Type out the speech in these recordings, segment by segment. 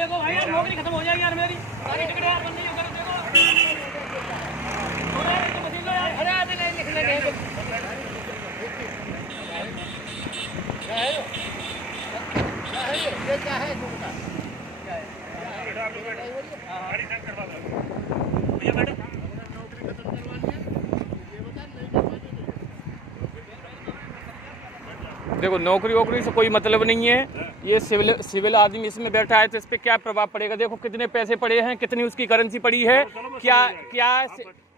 देखो भाई यार, नौकरी खत्म हो जाएगी यार मेरी। सारी टिकट यार बंद नहीं होकर देखो। थोड़ा यार तो मशीन लो यार। अरे आते नहीं लिखने गए तो क्या है ये क्या है बता क्या है आप लोग गाड़ी चेक करवा दो भैया बैठो। नौकरी खत्म करवानी है ये बता नहीं करवानी। देखो नौकरी वोकरी से कोई मतलब नहीं है। ये सिविल आदमी इसमें बैठा है तो इस पे क्या प्रभाव पड़ेगा। देखो कितने पैसे पड़े हैं, कितनी उसकी करेंसी पड़ी है। क्या क्या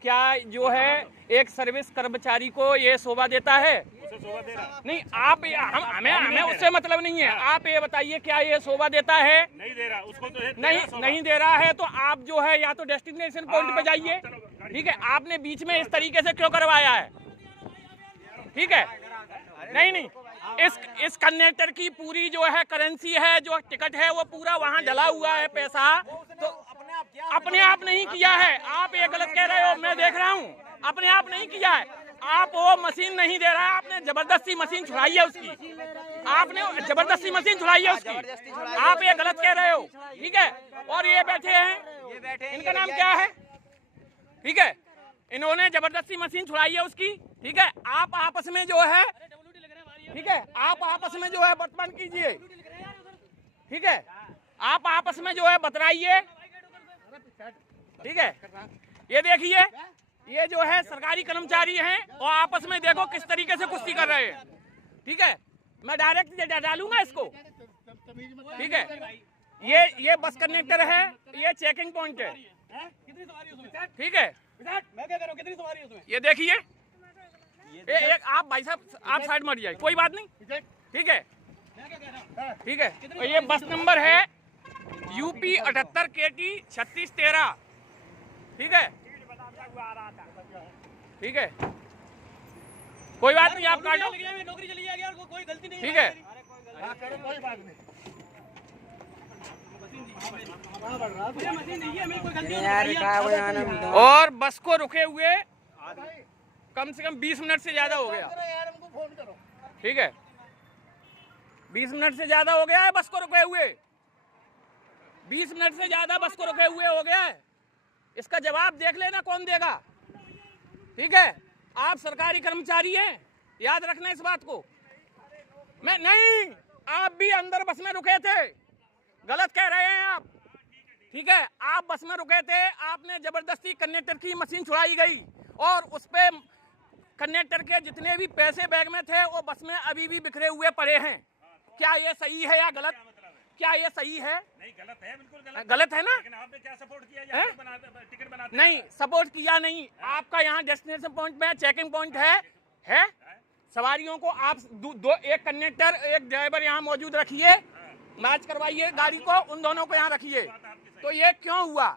क्या जो है एक सर्विस कर्मचारी को ये शोभा देता है? नहीं, आप हमें उससे मतलब नहीं है। आप ये बताइए क्या ये शोभा देता है? नहीं दे रहा उसको तो नहीं दे रहा है तो आप जो है या तो डेस्टिनेशन पॉइंट पे जाइए। ठीक है, आपने बीच में इस तरीके से क्यों करवाया है? ठीक है, नहीं इस कंडक्टर की पूरी जो है करेंसी है, जो टिकट है, वो पूरा वहाँ डला हुआ है पैसा। तो अपने आप नहीं किया है। आप ये गलत कह रहे हो, मैं देख रहा हूँ। अपने आप नहीं किया है। आप वो मशीन नहीं दे रहा है, आपने जबरदस्ती मशीन छुड़ाई है उसकी। आपने जबरदस्ती मशीन छुड़ाई है उसकी। आप ये गलत कह रहे हो। ठीक है, और ये बैठे हैं, इनका नाम क्या है? ठीक है, इन्होंने जबरदस्ती मशीन छुड़ाई है उसकी। ठीक है, आप आपस में जो है, ठीक है, आप आपस में जो है बर्तमान कीजिए। ठीक है, आप आपस में जो है बतराइए। ठीक है, ये देखिए, ये जो है सरकारी कर्मचारी हैं और आपस में देखो किस तरीके से कुश्ती कर रहे हैं। ठीक है, मैं डायरेक्ट डालूंगा इसको। ठीक है, ये बस कंडक्टर है, ये चेकिंग पॉइंट है। ठीक है, मैं क्या करूं, कितनी सवारी है उसमें? ये देखिए, एक आप भाई साहब आप साइड मर जाइए, कोई बात नहीं। ठीक है, ठीक है, और ये बस नंबर है UP 78 KT 3613। ठीक है, ठीक है, कोई बात नहीं, आप काटो। नौकरी चली जाएगी यार, कोई गलती नहीं। ठीक है, कोई बात नहीं। मशीन नहीं है, मेरी कोई गलती नहीं। और बस को रुके हुए कम से कम 20 मिनट से ज्यादा हो गया। ठीक है, 20 मिनट से ज्यादा हो गया है बस को रुके हुए। 20 मिनट से ज्यादा बस को रुके हुए हो गया है। इसका जवाब देख लेना कौन देगा। ठीक है, आप सरकारी कर्मचारी हैं, याद रखना इस बात को। मैं नहीं, आप भी अंदर बस में रुके थे, गलत कह रहे हैं आप। ठीक है, आप बस में रुके थे, आपने जबरदस्ती कंडक्टर की मशीन छुड़ाई गई और उस पे कंडक्टर के जितने भी पैसे बैग में थे वो बस में अभी भी बिखरे हुए पड़े हैं। क्या ये सही है या गलत? क्या ये सही है? नहीं, गलत है, बिल्कुल गलत। गलत है ना? लेकिन आपने क्या सपोर्ट किया? टिकट बनाते नहीं, सपोर्ट किया नहीं। आपका यहाँ डेस्टिनेशन पॉइंट में चेकिंग पॉइंट है? सवारियों को आप एक कंडक्टर एक ड्राइवर यहाँ मौजूद रखिए, मैच करवाइए गाड़ी को, उन दोनों को यहाँ रखिए। तो ये क्यों हुआ?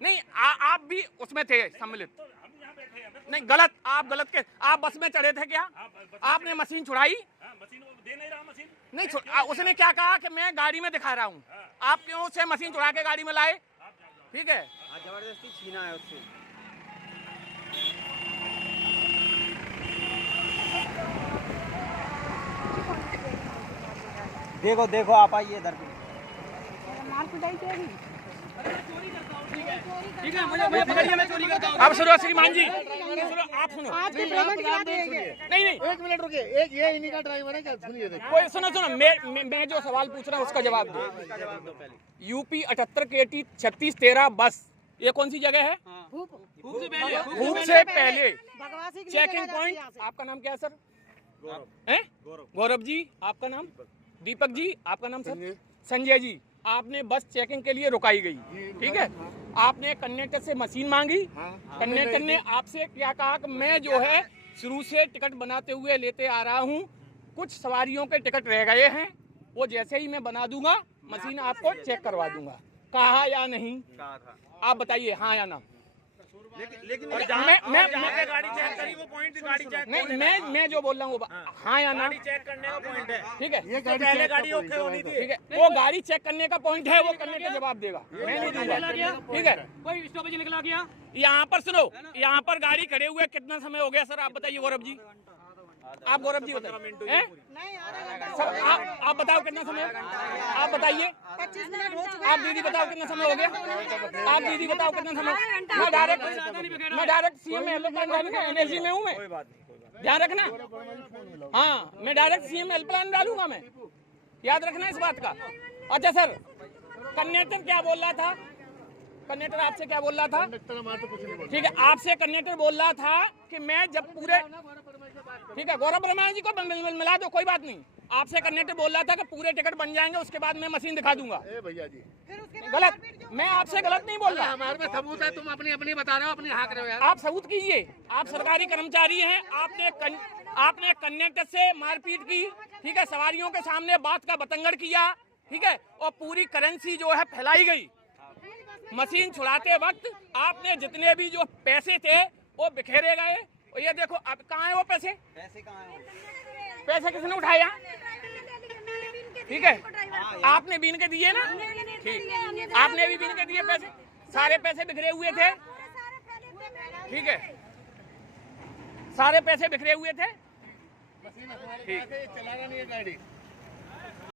नहीं, आप भी उसमें थे सम्मिलित। नहीं, गलत, आप गलत के, आप बस में चढ़े थे क्या? आपने मशीन छुड़ाई? मशीन दे नहीं रहा मशीन। नहीं, उसने क्या कहा कि मैं गाड़ी में दिखा रहा हूँ। आप क्यों उसे मशीन छुड़ा के गाड़ी में लाए? ठीक है, जबरदस्ती छीना है उससे। देखो देखो आप आइए इधर पे। मार पिटाई करेगी। ठीक है, मुझे पकड़िए, मैं चोरी करता हूँ। अब सुनो श्रीमान जी, सुनो, आप सुनो। आज के पेमेंट गिरा देंगे। नहीं, एक मिनट रुकिए, एक ये इन्हीं का ड्राइवर है क्या? सुनिए देखो। कोई सुनो, मैं जो सवाल पूछ रहा हूँ उसका जवाब दो। UP 78 KT 3613 बस, ये कौन सी जगह है? खूब से पहले भगवासी की चेकिंग पॉइंट। आपका नाम क्या है सर? गौरव जी। आपका नाम? दीपक जी। आपका नाम सर? संजय जी। आपने बस चेकिंग के लिए रुकाई गई, ठीक है? आपने कंडक्टर से मशीन मांगी, कंडक्टर ने आपसे क्या कहा कि मैं जो है शुरू से टिकट बनाते हुए लेते आ रहा हूँ, कुछ सवारियों के टिकट रह गए हैं, वो जैसे ही मैं बना दूंगा मशीन आपको चेक करवा दूंगा। कहा या नहीं? कहा था। आप बताइए हाँ या ना। लेकिन मैं गाड़ी चेक करी वो पॉइंट, गाड़ी चेक नहीं, मैं जो बोल रहा हूँ हाँ या ना, चेक करने का पॉइंट है। ठीक है? ये पहले गाड़ी ओके होनी थी। ठीक है, वो गाड़ी चेक करने का पॉइंट है, वो करने का जवाब देगा, मैं नहीं दूंगा। ठीक है, कोई स्टॉपेज निकला गया? यहाँ पर सुनो, यहाँ पर गाड़ी खड़े हुए कितना समय हो गया सर? आप बताइए गौरव जी, आप गौरव जी बताइए। नहीं, आधा घंटा। आप बताओ कितना समय? आप बताइए। 25 मिनट हो चुके आप दीदी बताओ कितना समय हो गया? आप दीदी बताओ कितना समय? मैं डायरेक्ट सीएम हेल्पलाइन डालूंगा, एनएसजी में हूँ मैं, ध्यान रखना। हाँ, मैं डायरेक्ट सीएम हेल्पलाइन डालूंगा मैं, याद रखना इस बात का। अच्छा सर, कंडक्टर क्या बोल रहा था? कंडक्टर आपसे क्या बोल रहा था? ठीक है, आपसे कंडक्टर बोल रहा था कि मैं जब पूरे, ठीक है, गौरव ब्रह्मा जी को मिला दो, कोई बात नहीं। आपसे कंडक्टर बोल रहा था कि पूरे टिकट बन जाएंगे, उसके बाद मैं मशीन दिखा दूंगा। भैया जी गलत, मैं आपसे गलत नहीं बोल रहा। हमारे में सबूत है, तुम अपनी अपनी बता रहे हो, अपनी हाँक रहे हो यार। आप सबूत कीजिए, आप सरकारी कर्मचारी हैं, आपने कंडक्टर से मारपीट की, ठीक है, सवारियों के सामने बात का बतंगड़ किया, ठीक है, और पूरी करेंसी जो है फैलाई गई। मशीन छुड़ाते वक्त आपने जितने भी जो पैसे थे वो बिखेरे गए। और ये देखो अब कहाँ है वो पैसे? पैसे किसने उठाया? ठीक है, आपने बीन के दिए ना? ठीक, आपने भी बीन के दिए पैसे, सारे पैसे बिखरे हुए थे, ठीक है, सारे पैसे बिखरे हुए थे। ठीक, चलाना नहीं है गाड़ी।